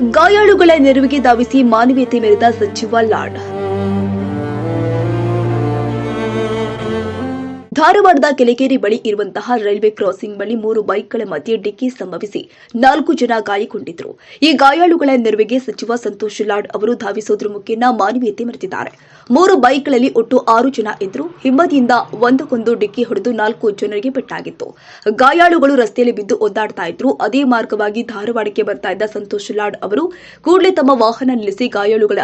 ಗಾಯಾಳುಗಳ ನೆರವಿಗೆ ಧಾವಿಸಿ ಮಾನವೀಯತೆ ಮೆರೆದ ಸಚಿವ ಲಾಡ್. ಧಾರವಾಡದ ಕೆಲಿಗೇರಿ ಬಳಿ ಇರುವಂತಹ ರೈಲ್ವೆ ಕ್ರಾಸಿಂಗ್ ಬಳಿ ಮೂರು ಬೈಕ್ಗಳ ಮಧ್ಯೆ ಡಿಕ್ಕಿ ಸಂಭವಿಸಿ ನಾಲ್ಕು ಜನ ಗಾಯಗೊಂಡಿದ್ದರು. ಈ ಗಾಯಾಳುಗಳ ನೆರವಿಗೆ ಸಚಿವ ಸಂತೋಷ್ ಲಾಡ್ ಅವರು ಧಾವಿಸೋದ್ರ ಮುಖೇನ ಮಾನವೀಯತೆ ಮರೆತಿದ್ದಾರೆ. ಮೂರು ಬೈಕ್ಗಳಲ್ಲಿ ಒಟ್ಟು ಆರು ಜನ ಇದ್ರು ಹಿಂಬದಿಯಿಂದ ಒಂದಕ್ಕೊಂದು ಡಿಕ್ಕಿ ಹೊಡೆದು ನಾಲ್ಕು ಜನರಿಗೆ ಪೆಟ್ಟಾಗಿತ್ತು. ಗಾಯಾಳುಗಳು ರಸ್ತೆಯಲ್ಲಿ ಬಿದ್ದು ಒದ್ದಾಡ್ತಾ ಇದ್ರು. ಅದೇ ಮಾರ್ಗವಾಗಿ ಧಾರವಾಡಕ್ಕೆ ಬರ್ತಾ ಇದ್ದ ಸಂತೋಷ್ ಲಾಡ್ ಅವರು ಕೂಡಲೇ ತಮ್ಮ ವಾಹನ ನಿಲ್ಲಿಸಿ ಗಾಯಾಳುಗಳ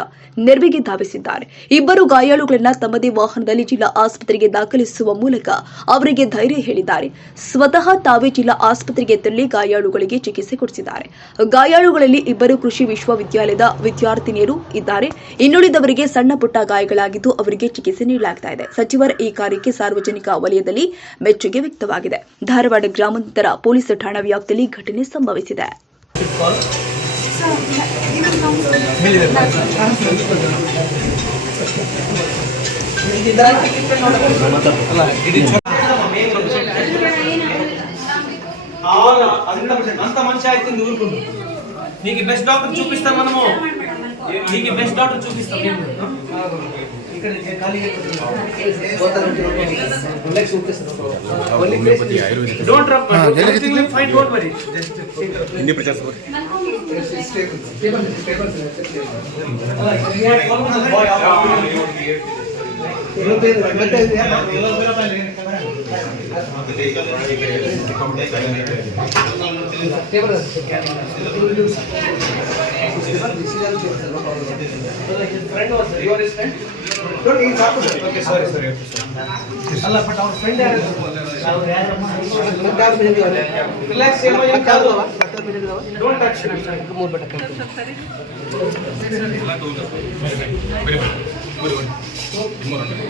ನೆರವಿಗೆ ಧಾವಿಸಿದ್ದಾರೆ. ಇಬ್ಬರು ಗಾಯಾಳುಗಳನ್ನ ತಮ್ಮದೇ ವಾಹನದಲ್ಲಿ ಜಿಲ್ಲಾ ಆಸ್ಪತ್ರೆಗೆ ದಾಖಲಿಸುವ ಮೂಲಕ ಅವರಿಗೆ ಧೈರ್ಯ ಹೇಳಿದ್ದಾರೆ. ಸ್ವತಃ ತಾವೇ ಜಿಲ್ಲಾ ಆಸ್ಪತ್ರೆಗೆ ತೆರಳಿ ಗಾಯಾಳುಗಳಿಗೆ ಚಿಕಿತ್ಸೆ ಕೊಡಿಸಿದ್ದಾರೆ. ಗಾಯಾಳುಗಳಲ್ಲಿ ಇಬ್ಬರು ಕೃಷಿ ವಿಶ್ವವಿದ್ಯಾಲಯದ ವಿದ್ಯಾರ್ಥಿನಿಯರು ಇದ್ದಾರೆ. ಇನ್ನುಳಿದವರಿಗೆ ಸಣ್ಣ ಪುಟ್ಟ ಗಾಯಗಳಾಗಿದ್ದು ಅವರಿಗೆ ಚಿಕಿತ್ಸೆ ನೀಡಲಾಗ್ತಾ ಇದೆ. ಸಚಿವರ ಈ ಕಾರ್ಯಕ್ಕೆ ಸಾರ್ವಜನಿಕ ವಲಯದಲ್ಲಿ ಮೆಚ್ಚುಗೆ ವ್ಯಕ್ತವಾಗಿದೆ. ಧಾರವಾಡ ಗ್ರಾಮಾಂತರ ಪೊಲೀಸ್ ಠಾಣಾ ವ್ಯಾಪ್ತಿಯಲ್ಲಿ ಘಟನೆ ಸಂಭವಿಸಿದೆ. అవును, అంత అంత మంచి అవుతుంది ఊరుకుండు నీకు బెస్ట్ డాక్టర్ చూపిస్తాం మనము నీకు బెస్ట్ డాక్టర్ చూపిస్తాం మేము. ఇక్కడ ఖాళీ డోంట్ రబ్ ಅಲ್ಲ ಬಟ್ ಅವ್ರ ಫ್ರೆಂಡ್ ಯಾರು ರಿಲ್ಯಾಕ್ಸ್ ಏನು ಕಾದು ಡೋಂಟ್ ಟಚ್ ಮೂರು これをね、もらったから。